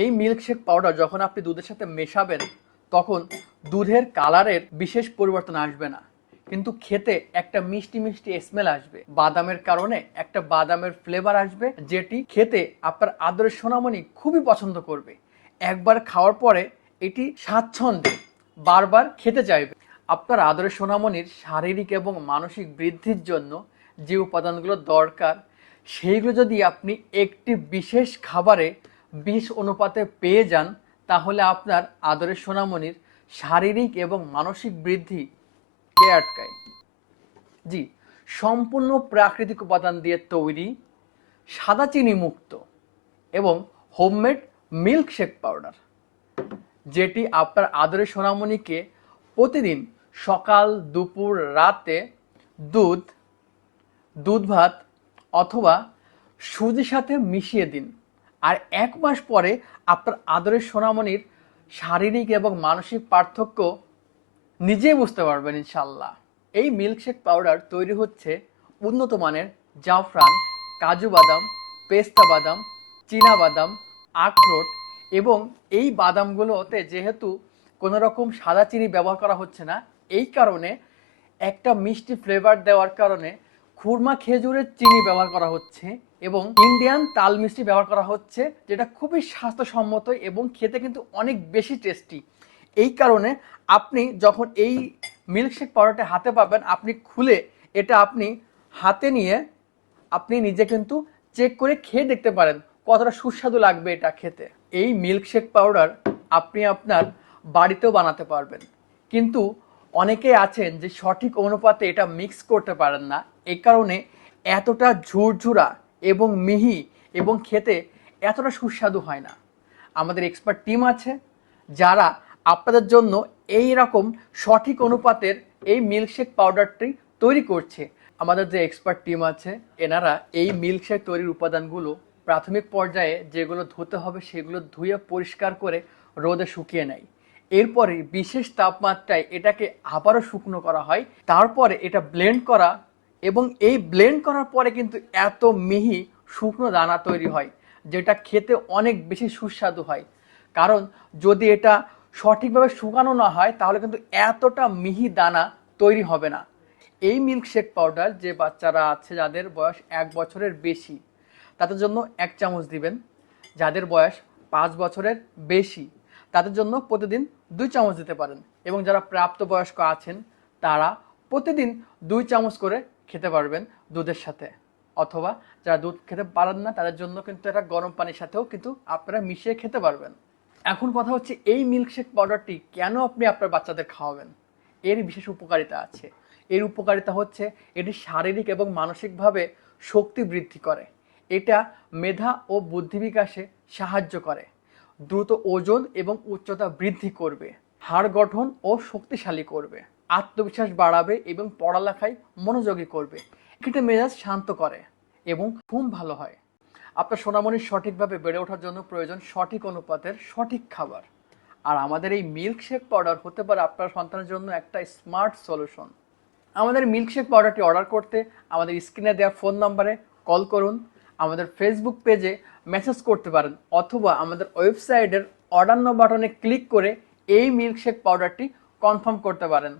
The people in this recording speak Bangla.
এই মিল্কশেক পাউডার যখন আপনি দুধের সাথে মেশাবেন তখন দুধের কালারের বিশেষ পরিবর্তন আসবে না, কিন্তু খেতে একটা মিষ্টি মিষ্টি স্মেল আসবে। বাদামের কারণে একটা বাদামের ফ্লেভার আসবে, যেটি খেতে আপনার আদরের সোনামণি খুবই পছন্দ করবে। একবার খাওয়ার পরে এটি স্বাচ্ছন্দ্যে বারবার খেতে চাইবে। আপনার আদরের সোনামণির শারীরিক এবং মানসিক বৃদ্ধির জন্য যে উপাদানগুলো দরকার সেইগুলো যদি আপনি একটি বিশেষ খাবারে বিশেষ অনুপাতে পেয়ে যান, তাহলে আপনার আদরের সোনামণির শারীরিক এবং মানসিক বৃদ্ধি কে আটকায়? জি, সম্পূর্ণ প্রাকৃতিক উপাদান দিয়ে তৈরি, সাদা চিনি মুক্ত এবং হোমমেড মিল্কশেক পাউডার, যেটি আপনার আদরের সোনামণিকে প্রতিদিন সকাল দুপুর রাতে দুধ ভাত অথবা সুজির সাথে মিশিয়ে দিন। আর 1 মাস পরে আপনার আদরের সোনামণির শারীরিক এবং মানসিক পার্থক্য নিজেই বুঝতে পারবেন ইনশাল্লাহ। এই মিল্কশেক পাউডার তৈরি হচ্ছে উন্নত মানের জাফরান, কাজু বাদাম, পেস্তা বাদাম, চীনা বাদাম, আখরোট এবং এই বাদামগুলোতে যেহেতু কোনো রকম সাদা চিনি ব্যবহার করা হচ্ছে না, এই কারণে একটা মিষ্টি ফ্লেভার দেওয়ার কারণে খুরমা খেজুরের চিনি ব্যবহার করা হচ্ছে এবং ইন্ডিয়ান তাল মিষ্টি ব্যবহার করা হচ্ছে, যেটা খুবই স্বাস্থ্যসম্মত এবং খেতে কিন্তু অনেক বেশি টেস্টি। এই কারণে আপনি যখন এই মিল্কশেক পাউডারটা হাতে পাবেন, আপনি খুলে এটা আপনি হাতে নিয়ে আপনি নিজে কিন্তু চেক করে খেয়ে দেখতে পারেন কতটা সুস্বাদু লাগবে এটা খেতে। এই মিল্কশেক পাউডার আপনি আপনার বাড়িতেও বানাতে পারবেন, কিন্তু অনেকে আছেন যে সঠিক অনুপাতে এটা মিক্স করতে পারেন না। এই কারণে এতটা ঝুরঝুরা এবং মিহি এবং খেতে এতটা সুস্বাদু হয় না। আমাদের এক্সপার্ট টিম আছে যারা আপনাদের জন্য এই রকম সঠিক অনুপাতের এই মিল্কশেক পাউডারটি তৈরি করছে। আমাদের যে এক্সপার্ট টিম আছে এনারা এই মিল্কশেক তৈরির উপাদানগুলো প্রাথমিক পর্যায়ে যেগুলো ধুতে হবে সেগুলো ধুয়ে পরিষ্কার করে রোদে শুকিয়ে নেয়। এরপরে বিশেষ তাপমাত্রায় এটাকে আবারও শুকনো করা হয়, তারপরে এটা ব্লেন্ড করা, এবং এই ব্লেন্ড করার পরে কিন্তু এত মিহি শুকনো দানা তৈরি হয় যেটা খেতে অনেক বেশি সুস্বাদু হয়। কারণ যদি এটা সঠিকভাবে শুকানো না হয় তাহলে কিন্তু এতটা মিহি দানা তৈরি হবে না। এই মিল্কশেক পাউডার যে বাচ্চারা আছে যাদের বয়স 1 বছরের বেশি তাদের জন্য 1 চামচ দিবেন, যাদের বয়স 5 বছরের বেশি তাদের জন্য প্রতিদিন 2 চামচ দিতে পারেন, এবং যারা প্রাপ্তবয়স্ক আছেন তারা প্রতিদিন 2 চামচ করে খেতে পারবেন দুধের সাথে, অথবা যারা দুধ খেতে পারেন না তাদের জন্য কিন্তু এটা গরম পানির সাথেও কিন্তু আপনারা মিশিয়ে খেতে পারবেন। এখন কথা হচ্ছে এই মিল্কশেক পাউডারটি কেন আপনি আপনার বাচ্চাদের খাওয়াবেন? এর বিশেষ উপকারিতা আছে। এর উপকারিতা হচ্ছে এটি শারীরিক এবং মানসিকভাবে শক্তি বৃদ্ধি করে, এটা মেধা ও বুদ্ধি বিকাশে সাহায্য করে, দ্রুত ওজন এবং উচ্চতা বৃদ্ধি করবে, হাড় গঠন ও শক্তিশালী করবে, আত্মবিশ্বাস বাড়াবে এবং পড়ালেখায় মনোযোগী করবে, এটা মেজাজ শান্ত করে এবং ঘুম ভালো হয়। আপনার সোনামণির সঠিকভাবে বেড়ে ওঠার জন্য প্রয়োজন সঠিক অনুপাতের সঠিক খাবার। আর আমাদের এই মিল্কশেক পাউডার হতে পারে আপনার সন্তানের জন্য একটা স্মার্ট সলিউশন। আমাদের মিল্কশেক পাউডারটি অর্ডার করতে আমাদের স্ক্রিনে দেওয়া ফোন নম্বরে কল করুন, আমাদের ফেসবুক পেজে মেসেজ করতে পারেন, অথবা আমাদের ওয়েবসাইটের অর্ডার নাও বাটনে ক্লিক করে এই মিল্কশেক পাউডারটি কনফার্ম করতে পারেন।